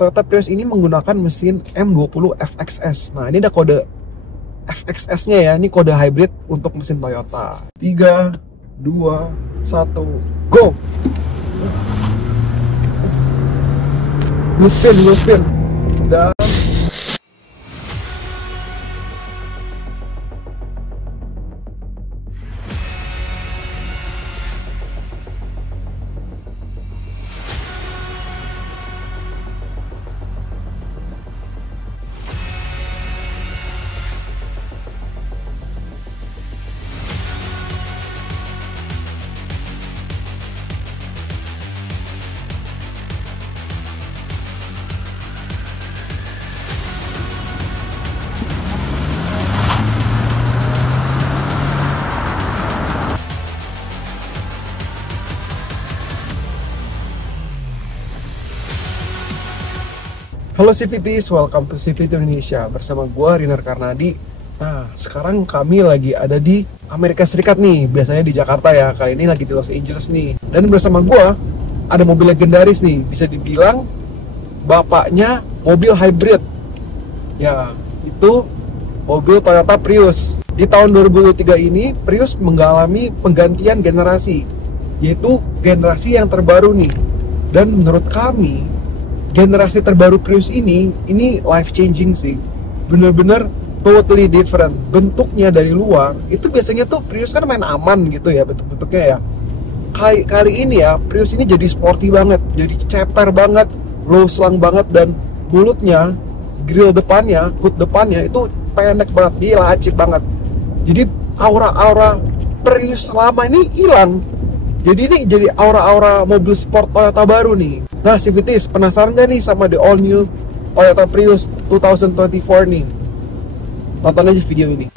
Toyota Prius ini menggunakan mesin M20 FXS. Nah, ini ada kode FXS-nya ya. Ini kode hybrid untuk mesin Toyota. 3, 2, 1, go! Dua spin. Dan halo CVTs, welcome to CVT Indonesia. Bersama gue Rinar Karnadi. Nah, sekarang kami lagi ada di Amerika Serikat nih. Biasanya di Jakarta ya, kali ini lagi di Los Angeles nih. Dan bersama gue ada mobil legendaris nih. Bisa dibilang bapaknya mobil hybrid. Ya, itu mobil Toyota Prius. Di tahun 2023 ini, Prius mengalami penggantian generasi, yaitu generasi yang terbaru nih. Dan menurut kami, generasi terbaru Prius ini life changing sih. Bener-bener totally different. Bentuknya dari luar itu biasanya tuh Prius kan main aman gitu ya bentuk-bentuknya ya. Kali ini ya Prius ini jadi sporty banget, jadi ceper banget, low slung banget, dan mulutnya, grill depannya, hood depannya itu pendek banget, dia lancip banget. Jadi aura-aura Prius selama ini hilang. Jadi ini jadi aura-aura mobil sport Toyota baru nih. Nah, CVTs, penasaran gak nih sama the all new Toyota Prius 2024 nih? Tonton aja video ini.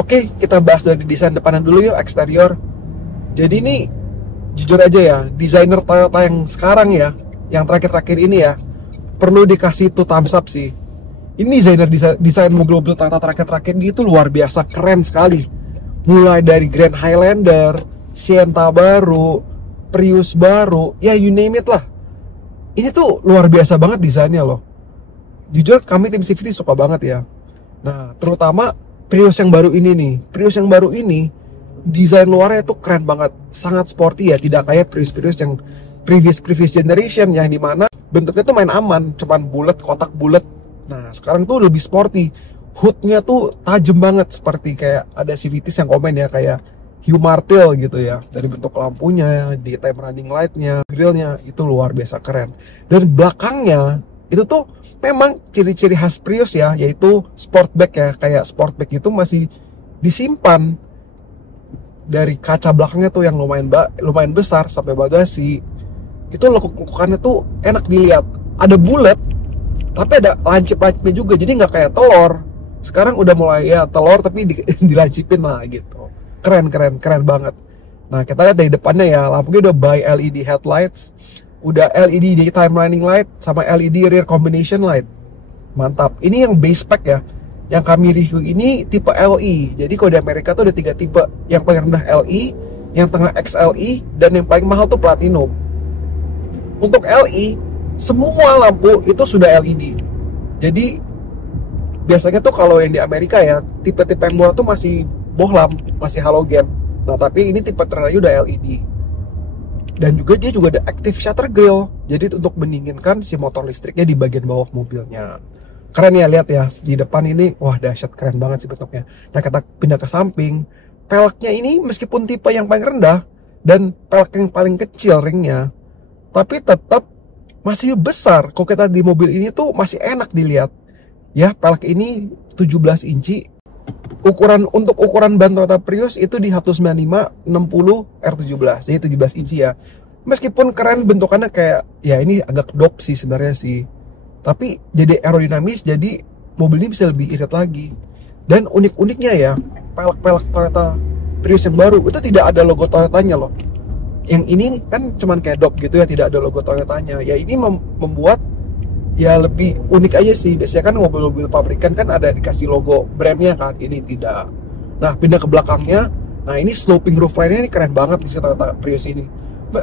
Oke, kita bahas dari desain depannya dulu yuk, eksterior. Jadi ini jujur aja ya, desainer Toyota yang sekarang ya, yang terakhir-terakhir ini ya, perlu dikasih tuh thumbs up sih. Ini desain mobil-mobil Toyota terakhir-terakhir ini itu luar biasa keren sekali. Mulai dari Grand Highlander, Sienna baru, Prius baru, ya you name it lah. Ini tuh luar biasa banget desainnya loh. Jujur kami tim CVT suka banget ya. Nah, terutama Prius yang baru ini nih. Prius yang baru ini desain luarnya tuh keren banget, sangat sporty ya, tidak kayak Prius-Prius yang previous generation yang dimana bentuknya tuh main aman, cuman bulat, kotak bulat. Nah, sekarang tuh lebih sporty. Hoodnya tuh tajam banget, seperti kayak ada CVTs yang komen ya, kayak Hugh Martil gitu ya. Dari bentuk lampunya, daytime running lightnya, grillnya, itu luar biasa keren. Dan belakangnya itu tuh memang ciri-ciri khas Prius ya, yaitu sportback ya. Kayak sportback itu masih disimpan dari kaca belakangnya tuh yang lumayan besar sampai bagasi. Itu lekuk-lekukannya tuh enak dilihat. Ada bulat, tapi ada lancip-lancipnya juga, jadi nggak kayak telur. Sekarang udah mulai ya telur tapi dilancipin lah gitu. Keren banget. Nah, kita lihat dari depannya ya, lampunya udah by LED headlights, udah LED daytime running light, sama LED rear combination light. Mantap. Ini yang base spec ya. Yang kami review ini tipe LE. Jadi kalau di Amerika tuh ada 3 tipe. Yang paling rendah LE, yang tengah XLE, dan yang paling mahal tuh Platinum. Untuk LE, semua lampu itu sudah LED. Jadi biasanya tuh kalau yang di Amerika ya, tipe-tipe yang murah tuh masih bohlam, masih halogen. Nah, tapi ini tipe ternanya udah LED. Dan juga dia juga ada active shutter grill. Jadi untuk mendinginkan si motor listriknya di bagian bawah mobilnya. Keren ya, lihat ya di depan ini, wah dahsyat, keren banget sih bentuknya. Nah, kita pindah ke samping. Peleknya ini meskipun tipe yang paling rendah dan pelek yang paling kecil ringnya, tapi tetap masih besar. Kalau kita di mobil ini tuh masih enak dilihat. Ya, pelek ini 17 inci. Untuk ukuran ban Toyota Prius itu di 195/60 R17, jadi 17 inci ya. Meskipun keren bentukannya, kayak ya ini agak dop sih sebenarnya sih, tapi jadi aerodinamis, jadi mobil ini bisa lebih irit lagi. Dan unik-uniknya ya, pelek-pelek Toyota Prius yang baru itu tidak ada logo Toyotanya loh. Yang ini kan cuman kayak dop gitu ya, tidak ada logo Toyotanya. Ya ini membuat ya lebih unik aja sih. Biasanya kan mobil-mobil pabrikan kan ada dikasih logo brandnya kan, ini tidak. Nah, pindah ke belakangnya. Nah, ini sloping roofline-nya ini keren banget di Toyota Prius ini.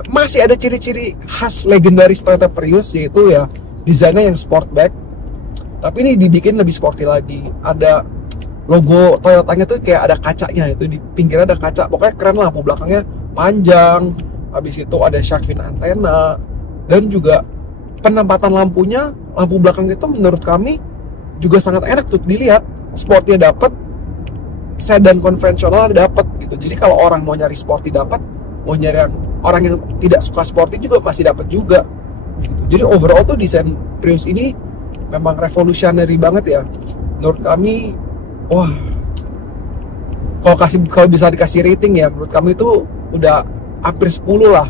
Masih ada ciri-ciri khas legendaris Toyota Prius, yaitu ya desainnya yang sportback. Tapi ini dibikin lebih sporty lagi. Ada logo Toyotanya tuh kayak ada kacanya, itu di pinggirnya ada kaca. Pokoknya keren lah, lampu belakangnya panjang. Habis itu ada shark fin antena, dan juga penempatan lampunya, lampu belakang itu menurut kami juga sangat enak tuh dilihat. Sportnya dapat, sedan konvensional dapat gitu. Jadi kalau orang mau nyari sporty dapat, mau nyari orang yang tidak suka sporty juga masih dapat juga gitu. Jadi overall tuh desain Prius ini memang revolutionary banget ya menurut kami. Wah, kalau bisa dikasih rating ya, menurut kami itu udah hampir 10 lah,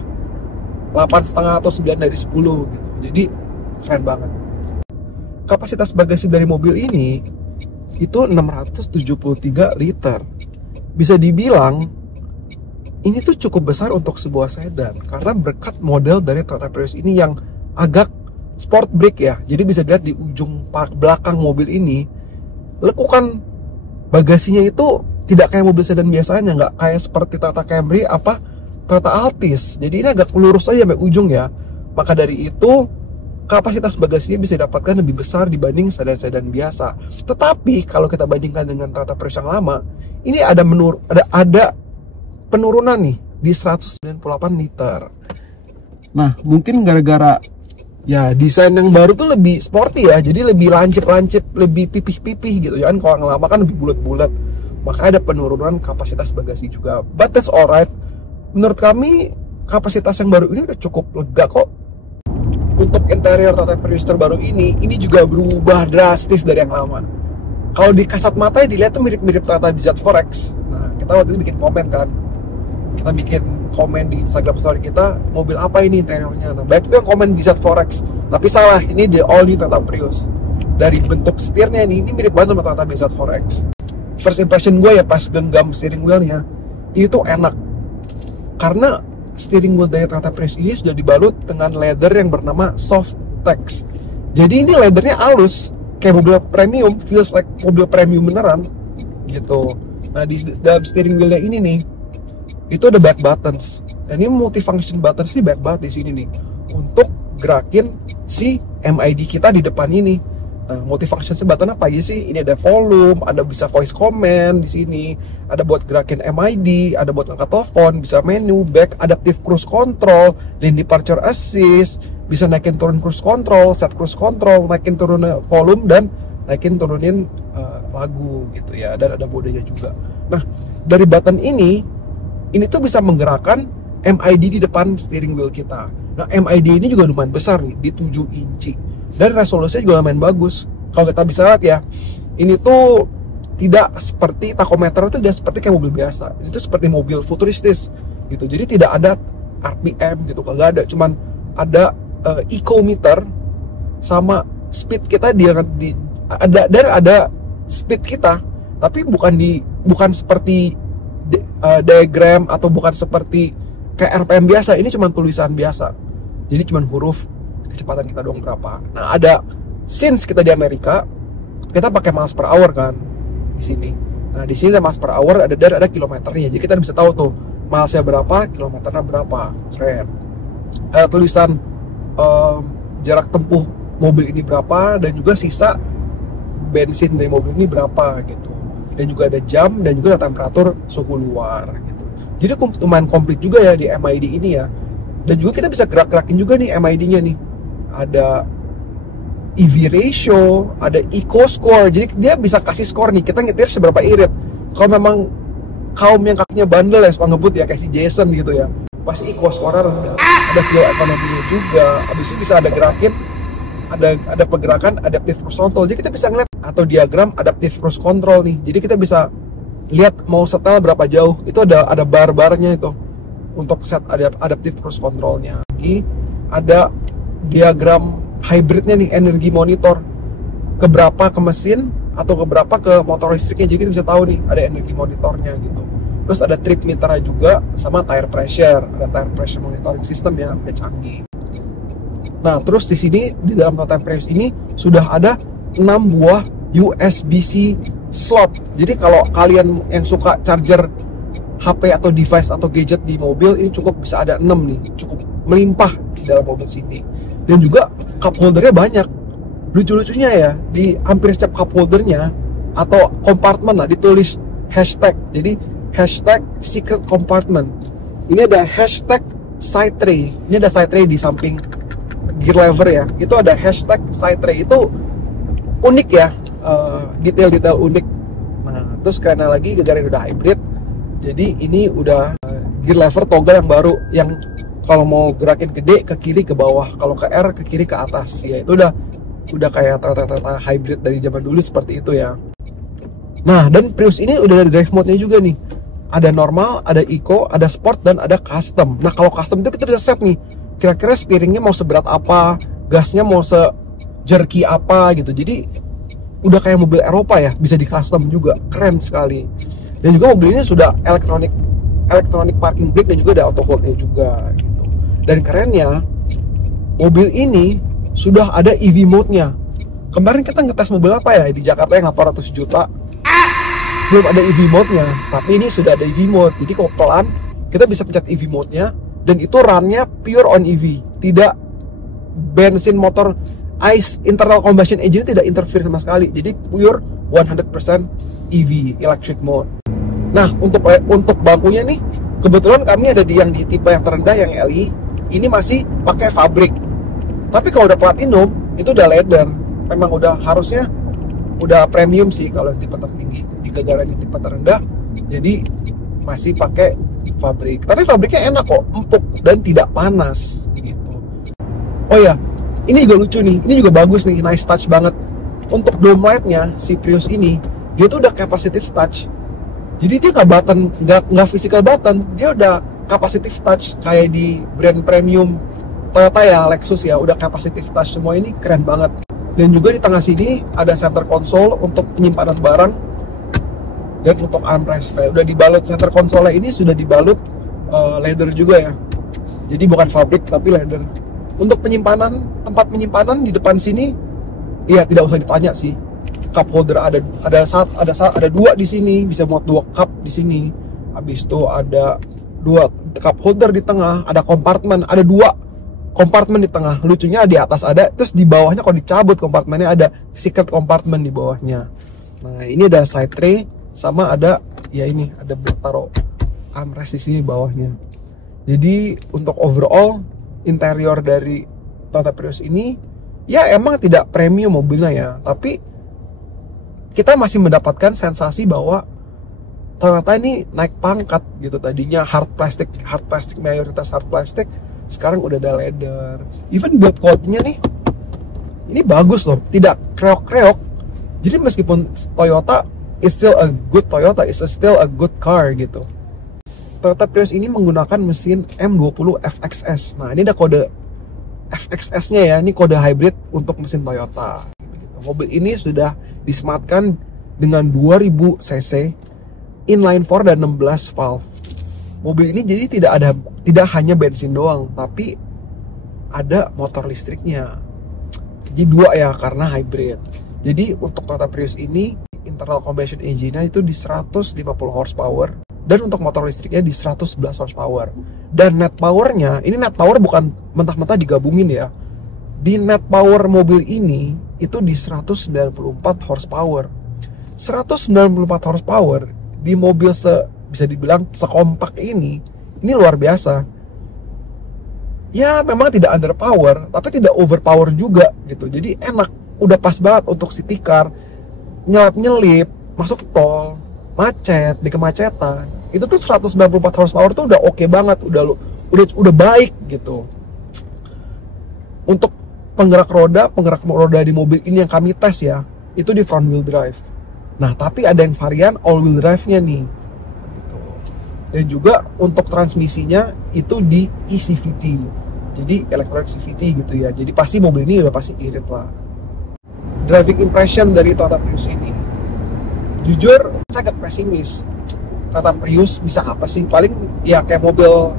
8,5 atau 9 dari 10 gitu. Jadi keren banget. Kapasitas bagasi dari mobil ini itu 673 liter. Bisa dibilang ini tuh cukup besar untuk sebuah sedan karena berkat model dari Toyota Prius ini yang agak sport brake ya. Jadi bisa dilihat di ujung belakang mobil ini, lekukan bagasinya itu tidak kayak mobil sedan biasanya, nggak kayak seperti Toyota Camry apa Toyota Altis. Jadi ini agak lurus aja sampai ujung ya. Maka dari itu kapasitas bagasinya bisa didapatkan lebih besar dibanding sedan-sedan biasa. Tetapi kalau kita bandingkan dengan Toyota Prius yang lama, ini ada penurunan nih di 198 liter. Nah, mungkin gara-gara ya desain yang baru tuh lebih sporty ya, jadi lebih lancip-lancip, lebih pipih-pipih gitu ya kan. Kalau yang lama kan lebih bulat-bulat, maka ada penurunan kapasitas bagasi juga. But that's alright. Menurut kami kapasitas yang baru ini udah cukup lega kok. Untuk interior Toyota Prius terbaru ini juga berubah drastis dari yang lama. Kalau di kasat mata dilihat tuh mirip-mirip Toyota BZ4X. Nah, kita waktu itu bikin komen kan, kita bikin komen di Instagram story kita, mobil apa ini interiornya. Nah, baik itu yang komen BZ4X, tapi salah, ini the all new Toyota Prius. Dari bentuk setirnya ini mirip banget sama Toyota BZ4X. First impression gue ya pas genggam steering wheelnya, ini tuh enak karena steering wheel dari Toyota Prius ini sudah dibalut dengan leather yang bernama Softex. Jadi ini leathernya halus, kayak mobil premium, feels like mobil premium beneran gitu. Nah, di dalam steering wheelnya ini nih, itu ada back buttons. Dan ini multifunction buttons sih back banget di sini nih untuk gerakin si MID kita di depan ini. Nah, multifunction button apa aja sih? Ini ada volume, ada bisa voice command di sini, ada buat gerakin MID, ada buat angkat telepon, bisa menu, back, adaptive cruise control, lane departure assist, bisa naikin turun cruise control, set cruise control, naikin turun volume, dan naikin turunin lagu gitu ya. Dan ada modenya juga. Nah, dari button ini tuh bisa menggerakkan MID di depan steering wheel kita. Nah, MID ini juga lumayan besar nih, di 7 inci. Dan resolusinya juga lumayan bagus. Kalau kita bisa lihat ya, ini tuh tidak seperti tachometer, itu tidak seperti kayak mobil biasa. Itu seperti mobil futuristis gitu. Jadi tidak ada RPM gitu, kagak ada. Cuman ada ecometer sama speed kita ada speed kita, tapi bukan seperti diagram atau bukan seperti kayak RPM biasa. Ini cuma tulisan biasa. Jadi cuma huruf kecepatan kita doang berapa. Nah, ada since kita di Amerika, kita pakai miles per hour kan di sini. Nah, di sini ada miles per hour, ada kilometernya. Jadi kita bisa tahu tuh milesnya berapa, kilometernya berapa. Keren. Ada tulisan jarak tempuh mobil ini berapa, dan juga sisa bensin dari mobil ini berapa gitu. Dan juga ada jam, dan juga ada temperatur suhu luar gitu. Jadi lumayan komplit juga ya di MID ini ya. Dan juga kita bisa gerak-gerakin juga nih MID-nya nih. Ada EV ratio, ada eco score. Jadi dia bisa kasih skor nih, kita nyetir seberapa irit. Kalau memang kaum yang kakinya bandel ya, suka ngebut ya, kayak si Jason gitu ya, pasti eco score rendah. Ada fuel economy juga. Habis itu bisa ada gerakin, ada pergerakan adaptive cruise control. Jadi kita bisa ngeliat, atau diagram adaptive cruise control nih. Jadi kita bisa lihat mau setel berapa jauh. Itu ada bar-barnya itu untuk set adaptive cruise controlnya. Lagi ada diagram hybridnya nih, energi monitor, keberapa ke mesin atau keberapa ke motor listriknya. Jadi kita bisa tahu nih ada energi monitornya gitu. Terus ada trip meter juga, sama tire pressure. Ada tire pressure monitoring system yang udah canggih. Nah, terus di sini di dalam Toyota Prius ini sudah ada 6 buah USB-C slot. Jadi kalau kalian yang suka charger HP atau device atau gadget di mobil, ini cukup bisa ada 6 nih, cukup melimpah di dalam mobil sini. Dan juga cup holdernya banyak. Lucu-lucunya ya, di hampir setiap cup holdernya atau compartment lah ditulis hashtag. Jadi hashtag secret compartment. Ini ada hashtag side tray. Ini ada side tray di samping gear lever ya. Itu ada hashtag side tray. Itu unik ya, detail-detail unik. Nah, terus karena lagi gara-gara udah hybrid, jadi ini udah gear lever toggle yang baru, yang kalau mau gerakin gede ke kiri ke bawah, kalau ke R ke kiri ke atas. Ya itu udah kayak Toyota hybrid dari zaman dulu seperti itu ya. Nah, dan Prius ini udah ada drive mode-nya juga nih. Ada normal, ada eco, ada sport, dan ada custom. Nah, kalau custom itu kita bisa set nih, kira-kira steeringnya mau seberat apa, gasnya mau se-jerky apa gitu. Jadi udah kayak mobil Eropa ya, bisa di custom juga, keren sekali. Dan juga mobil ini sudah electronic parking brake, dan juga ada auto hold-nya juga gitu. Dan kerennya, mobil ini sudah ada EV mode-nya. Kemarin kita ngetes mobil apa ya di Jakarta yang 800 juta, belum ada EV mode-nya, tapi ini sudah ada EV mode. Jadi kalau pelan kita bisa pencet EV mode-nya, dan itu run-nya pure on EV, tidak bensin motor ICE internal combustion engine, tidak interfere sama sekali. Jadi pure 100% EV electric mode. Nah, untuk bangkunya nih, kebetulan kami ada yang di tipe yang terendah yang LI, ini masih pakai fabrik. Tapi kalau udah platinum itu udah leather. Memang udah harusnya udah premium sih kalau tipe tertinggi. Di negara ini tipe terendah, jadi masih pakai fabrik. Tapi fabriknya enak kok, empuk dan tidak panas gitu. Oh ya, ini juga lucu nih, ini juga bagus nih, nice touch banget. Untuk dome light-nya si Prius ini, dia tuh udah capacitive touch. Jadi dia nggak physical button, dia udah capacitive touch kayak di brand premium Toyota ya, Lexus ya, udah capacitive touch semua. Ini keren banget. Dan juga di tengah sini ada center console untuk penyimpanan barang dan untuk armrest. Nah, udah dibalut, center console ini sudah dibalut leather juga ya. Jadi bukan fabrik tapi leather. Untuk penyimpanan, tempat penyimpanan di depan sini, ya tidak usah ditanya sih. Cup holder ada dua di sini, bisa muat 2 cup di sini. Habis itu ada 2 cup holder di tengah, ada kompartemen, ada 2 kompartemen di tengah. Lucunya di atas ada, terus di bawahnya kalau dicabut kompartemennya ada secret kompartemen di bawahnya. Nah, ini ada side tray sama ada ya ini ada buat taruh armrest di sini bawahnya. Jadi untuk overall interior dari Toyota Prius ini ya emang tidak premium mobilnya ya, tapi kita masih mendapatkan sensasi bahwa Toyota ini naik pangkat gitu. Tadinya hard plastic mayoritas hard plastic, sekarang udah ada leather. Even build quality-nya nih, ini bagus loh, tidak kreok-kreok. Jadi meskipun Toyota is still a good Toyota, is still a good car gitu. Toyota Prius ini menggunakan mesin M20 FXS. Nah, ini ada kode FXS-nya ya, ini kode hybrid untuk mesin Toyota. Mobil ini sudah disematkan dengan 2000 cc, inline 4 dan 16 valve. Mobil ini jadi tidak hanya bensin doang, tapi ada motor listriknya. Jadi 2 ya, karena hybrid. Jadi untuk Toyota Prius ini internal combustion engine-nya itu di 150 horsepower, dan untuk motor listriknya di 111 horsepower. Dan net powernya, ini net power bukan mentah-mentah digabungin ya. Di net power mobil ini itu di 194 horsepower. 194 horsepower di mobil bisa dibilang sekompak ini luar biasa. Ya memang tidak underpower, tapi tidak overpower juga gitu. Jadi enak, udah pas banget untuk city car, nyelip-nyelip, masuk tol, macet, di kemacetan. Itu tuh 194 horsepower tuh udah oke banget, udah baik gitu. Untuk penggerak roda di mobil ini yang kami tes ya, itu di front wheel drive. Nah, tapi ada yang varian all wheel drive-nya nih. Gitu. Dan juga untuk transmisinya itu di eCVT. Jadi electronic CVT gitu ya. Jadi pasti mobil ini udah pasti irit lah. Driving impression dari Toyota Prius ini, jujur saya agak pesimis. Toyota Prius bisa apa sih? Paling ya kayak mobil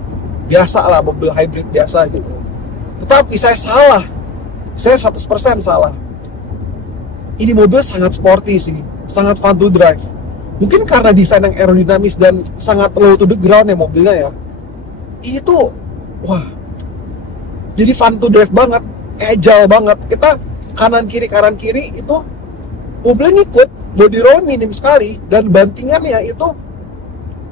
biasa lah, mobil hybrid biasa gitu. Tetapi saya salah. Saya 100% salah. Ini mobil sangat sporty sih, sangat fun to drive. Mungkin karena desain yang aerodinamis dan sangat low to the ground ya mobilnya ya. Ini tuh, wah, jadi fun to drive banget, agile banget. Kita kanan kiri itu mobilnya ngikut, body roll minim sekali, dan bantingannya itu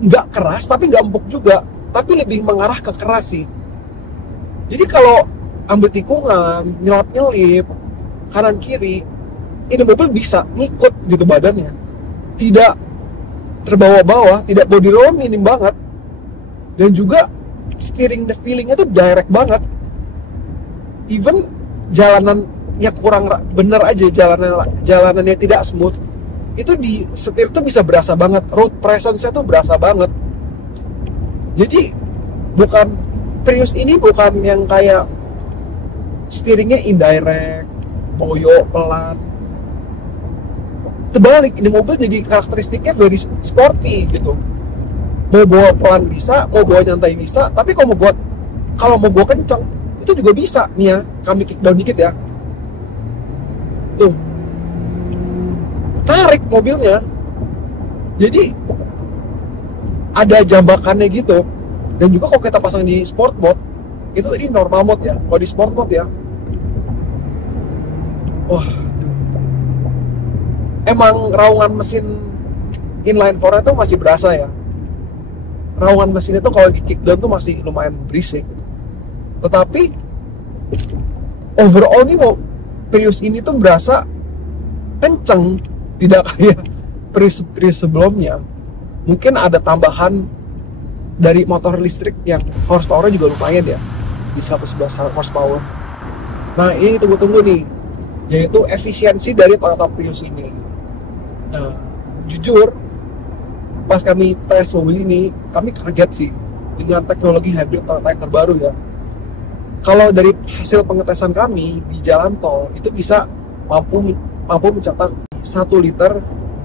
nggak keras tapi nggak empuk juga, tapi lebih mengarah ke keras sih. Jadi kalau ambil tikungan, nyelip kanan kiri, ini mobil bisa ngikut gitu badannya, tidak terbawa-bawa, tidak body roll minim banget, dan juga steering the feelingnya tuh direct banget. Even jalanannya kurang bener aja, jalanannya tidak smooth, itu di setir tuh bisa berasa banget, road presence-nya tuh berasa banget. Jadi Prius ini bukan yang kayak steeringnya indirect, boyo, pelan. Terbalik, ini mobil jadi karakteristiknya very sporty gitu. Mau bawa pelan bisa, mau bawa nyantai bisa, tapi kalau mau bawa kencang itu juga bisa nih ya. Kami kick down dikit ya, tuh tarik mobilnya, jadi ada jambakannya gitu. Dan juga kalau kita pasang di sport mode, itu tadi normal mode ya. Kalau di sport mode ya, wah, emang raungan mesin inline 4 itu masih berasa ya. Raungan mesin itu kalau di kickdown tuh masih lumayan berisik. Tetapi overall nih Prius ini tuh berasa kenceng, tidak kayak Prius sebelumnya. Mungkin ada tambahan dari motor listrik yang horsepower-nya juga lumayan ya, di 111 horsepower. Nah, ini tunggu-tunggu nih, yaitu efisiensi dari Toyota Prius ini. Nah, jujur pas kami tes mobil ini, kami kaget sih dengan teknologi hybrid Toyota yang terbaru ya. Kalau dari hasil pengetesan kami di jalan tol, itu bisa mampu mencetak 1 liter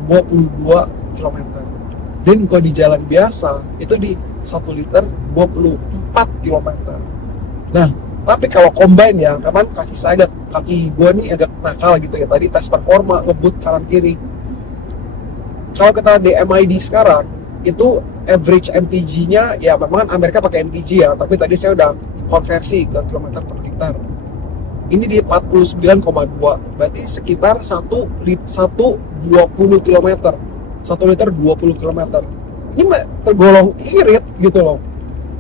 22 km. Dan kalau di jalan biasa, itu di 1 liter 24 km. Nah, tapi kalau combine ya, kapan kaki gue nih agak nakal gitu ya. Tadi tes performa, ngebut kanan kiri. Kalau kita di MID sekarang, itu average MPG-nya ya memang Amerika pakai MPG ya, tapi tadi saya udah konversi ke kilometer per liter. Ini di 49,2, berarti sekitar 1,20 km. 1 liter 20 km. Ini tergolong irit gitu loh.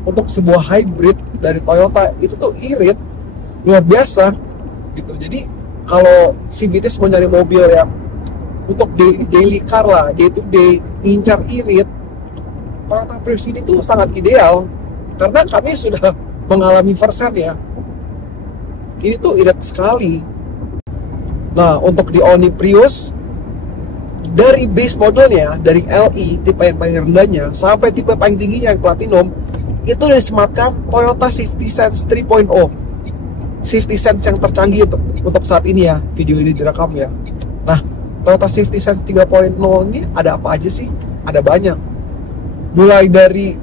Untuk sebuah hybrid dari Toyota itu tuh irit luar biasa gitu. Jadi kalau CVTs mau nyari mobil yang untuk daily car lah, day to day, ngincar irit, Toyota Prius ini tuh sangat ideal. Karena kami sudah mengalami firsthand ya, ini tuh irit sekali. Nah, untuk di Omni Prius, dari base modelnya, dari LE tipe yang paling rendahnya sampai tipe paling tingginya yang Platinum, itu udah disematkan Toyota Safety Sense 3.0. Safety Sense yang tercanggih untuk saat ini ya, video ini direkam ya. Nah, Toyota Safety Sense 3.0 ini ada apa aja sih? Ada banyak. Mulai dari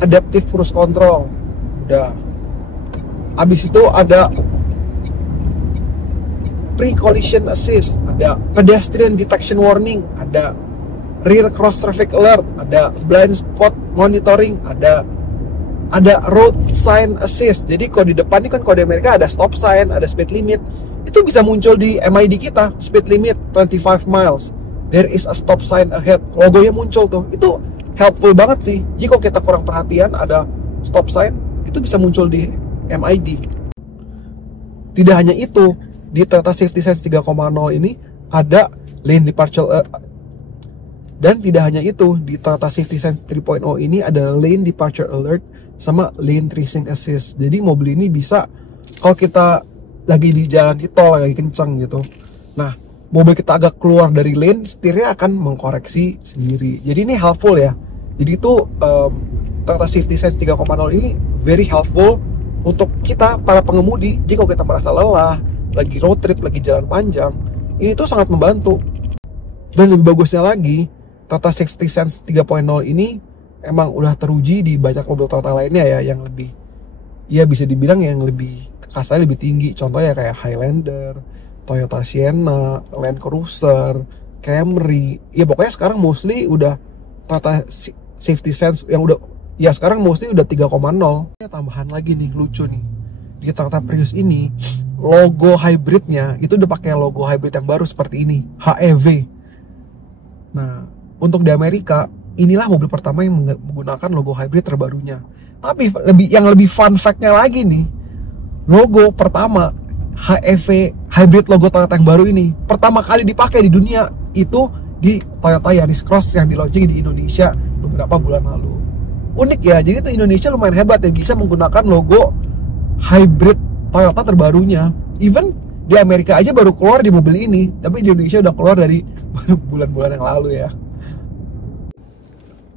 Adaptive Cruise Control, udah. Habis itu ada Pre-Collision Assist, ada Pedestrian Detection Warning, ada Rear Cross Traffic Alert, ada Blind Spot Monitoring, ada Road Sign Assist. Jadi kalau di depan ini kan kalau di Amerika ada stop sign, ada speed limit, itu bisa muncul di MID kita, speed limit 25 miles, there is a stop sign ahead, logonya muncul tuh. Itu helpful banget sih. Jadi kalau kita kurang perhatian ada stop sign, itu bisa muncul di MID. Tidak hanya itu, di Toyota Safety Sense 3.0 ini ada Lane Departure dan tidak hanya itu, di Toyota Safety Sense 3.0 ini ada Lane Departure Alert sama Lane Tracing Assist. Jadi mobil ini bisa kalau kita lagi di jalan di tol lagi kencang gitu, nah mobil kita agak keluar dari lane, setirnya akan mengkoreksi sendiri. Jadi ini helpful ya. Jadi itu Toyota Safety Sense 3.0 ini very helpful untuk kita para pengemudi. Jadi kalau kita merasa lelah, lagi road trip, lagi jalan panjang, ini tuh sangat membantu. Dan lebih bagusnya lagi, Toyota Safety Sense 3.0 ini emang udah teruji di banyak mobil Toyota lainnya ya, yang lebih, ya bisa dibilang yang lebih kasarnya lebih tinggi. Contohnya kayak Highlander, Toyota Sienna, Land Cruiser, Camry. Ya pokoknya sekarang mostly udah Toyota Safety Sense yang udah, ya sekarang mostly udah 3,0. Tambahan lagi nih, lucu nih, di Toyota Prius ini logo hybridnya itu udah pakai logo hybrid yang baru seperti ini, HEV. Nah, untuk di Amerika, inilah mobil pertama yang menggunakan logo hybrid terbarunya. Tapi yang lebih fun fact-nya lagi nih, logo pertama HEV hybrid logo Toyota yang baru ini pertama kali dipakai di dunia itu di Toyota Yaris Cross yang di launching di Indonesia beberapa bulan lalu. Unik ya, jadi tuh Indonesia lumayan hebat ya, bisa menggunakan logo hybrid Toyota terbarunya. Even di Amerika aja baru keluar di mobil ini, tapi di Indonesia udah keluar dari bulan-bulan yang lalu ya.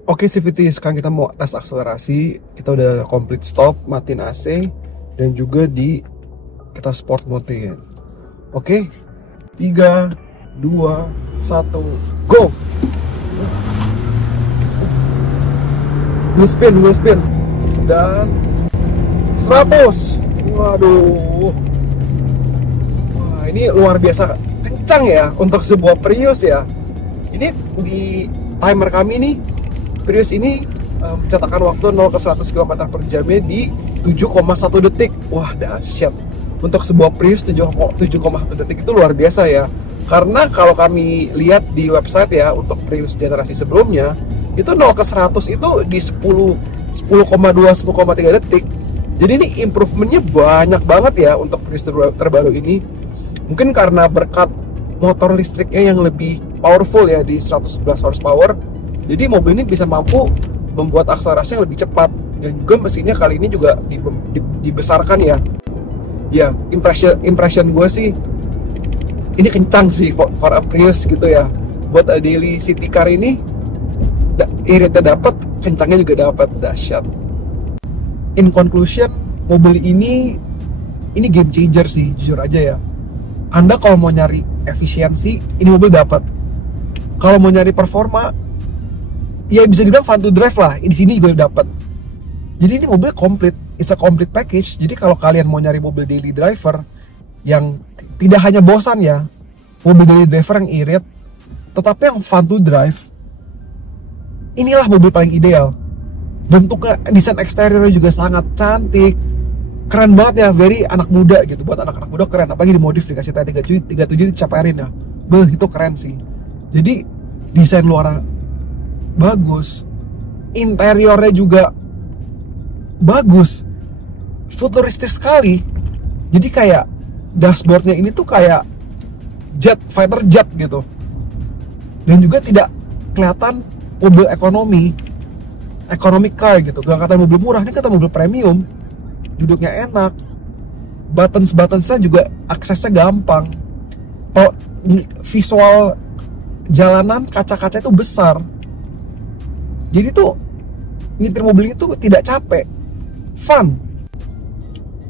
Oke CVT, sekarang kita mau tes akselerasi. Kita udah complete stop, matiin AC, dan juga kita sport mode. Oke, 3, 2, 1, go! Wheel spin, dan 100. Waduh, wah ini luar biasa kencang ya untuk sebuah Prius ya. Ini di timer kami nih, Prius ini mencetakkan waktu 0 ke 100 km per jamnya di 7,1 detik. Wah dahsyat. Untuk sebuah Prius 7,1 detik itu luar biasa ya. Karena kalau kami lihat di website ya, untuk Prius generasi sebelumnya itu 0 ke 100 itu di 10,2, 10,3 detik. Jadi ini improvementnya banyak banget ya untuk Prius terbaru ini. Mungkin karena berkat motor listriknya yang lebih powerful ya, di 111 horsepower. Jadi mobil ini bisa mampu membuat akselerasi yang lebih cepat. Dan juga mesinnya kali ini juga dibesarkan ya. Ya, impression gue sih ini kencang sih for a Prius gitu ya. Buat a daily city car ini, iritnya dapat, kencangnya juga dapat, dahsyat. In conclusion, mobil ini game changer sih, jujur aja ya. Anda kalau mau nyari efisiensi, ini mobil dapat. Kalau mau nyari performa, ya bisa dibilang fun to drive lah, di sini juga dapat. Jadi ini mobil komplit, it's a complete package. Jadi kalau kalian mau nyari mobil daily driver yang tidak hanya bosan ya, mobil daily driver yang irit, tetapi yang fun to drive, inilah mobil paling ideal. Bentuknya, desain eksteriornya juga sangat cantik, keren banget ya, very anak muda gitu. Buat anak-anak muda keren, apalagi dimodif dikasih tayar 37 dicaperin ya, itu keren sih. Jadi desain luar bagus, interiornya juga bagus, futuristis sekali. Jadi kayak dashboardnya ini tuh kayak fighter jet gitu, dan juga tidak kelihatan mobil economic car gitu. Gak kata mobil murah, ini kata mobil premium. Duduknya enak, buttons-buttonsnya juga aksesnya gampang. Visual jalanan, kaca-kaca itu besar. Jadi tuh nyetir mobil itu tidak capek, fun.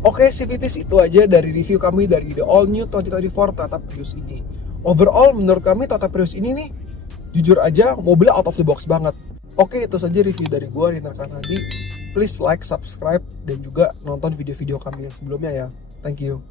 Oke CVTs, itu aja dari review kami dari the all new 2024 Toyota Prius ini. Overall menurut kami Toyota Prius ini nih, jujur aja mobilnya out of the box banget. Oke, itu saja review dari gue, Riner Kanadi. Please like, subscribe, dan juga nonton video-video kami yang sebelumnya ya. Thank you.